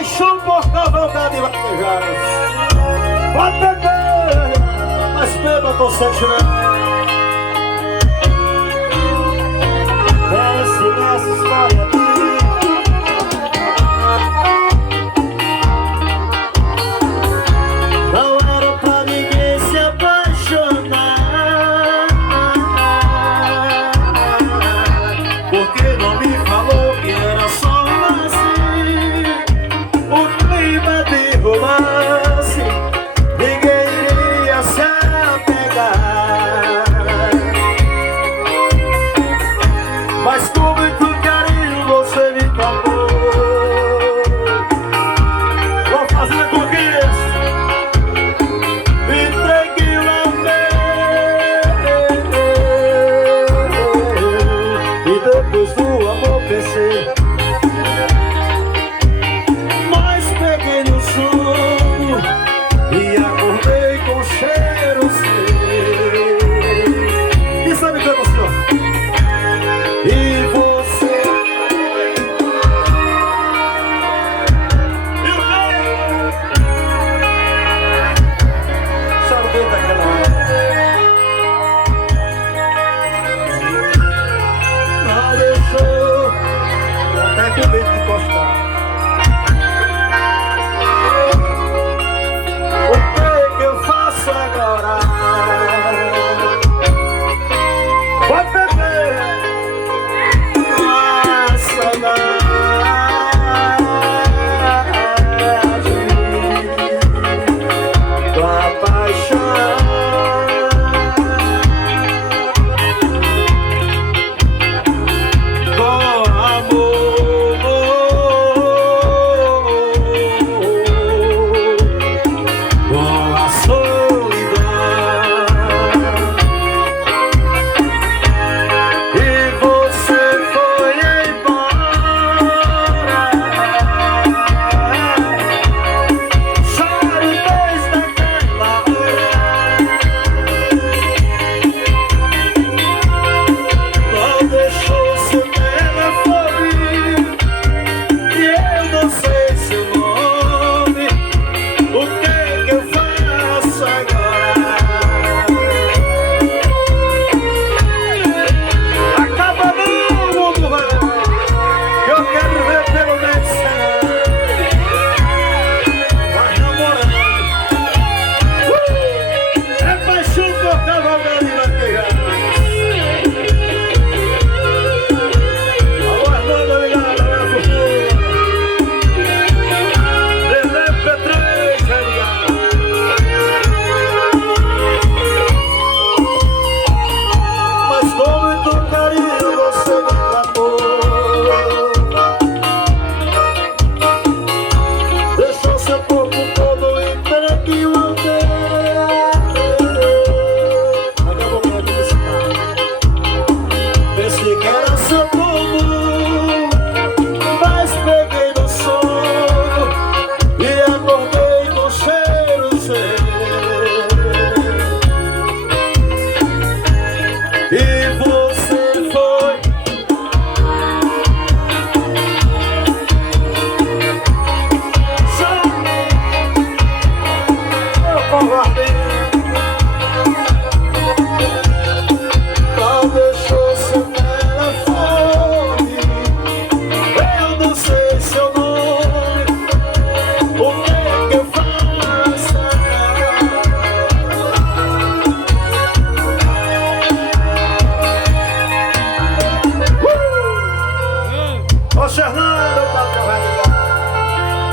paixão por cavalgar de vaquejadas. Pode beber, mas beba com sentimento. Desce nessa história aqui. Não era pra ninguém se apaixonar, porque não me falou que era só um lance, o clima de romance. Ninguém iria se apegar, mas com muito carinho você me tocou. Vou fazer conquista, me entreguei uma vez, e depois do amor pensei, mas peguei no sono e acordei com cheiro seu. E sabe o que é, senhor? E você, e o quê? Sabe o que é daquela hora? Não deixou, até com medo de encostar. O que eu faço agora? Pode beber, Fernando,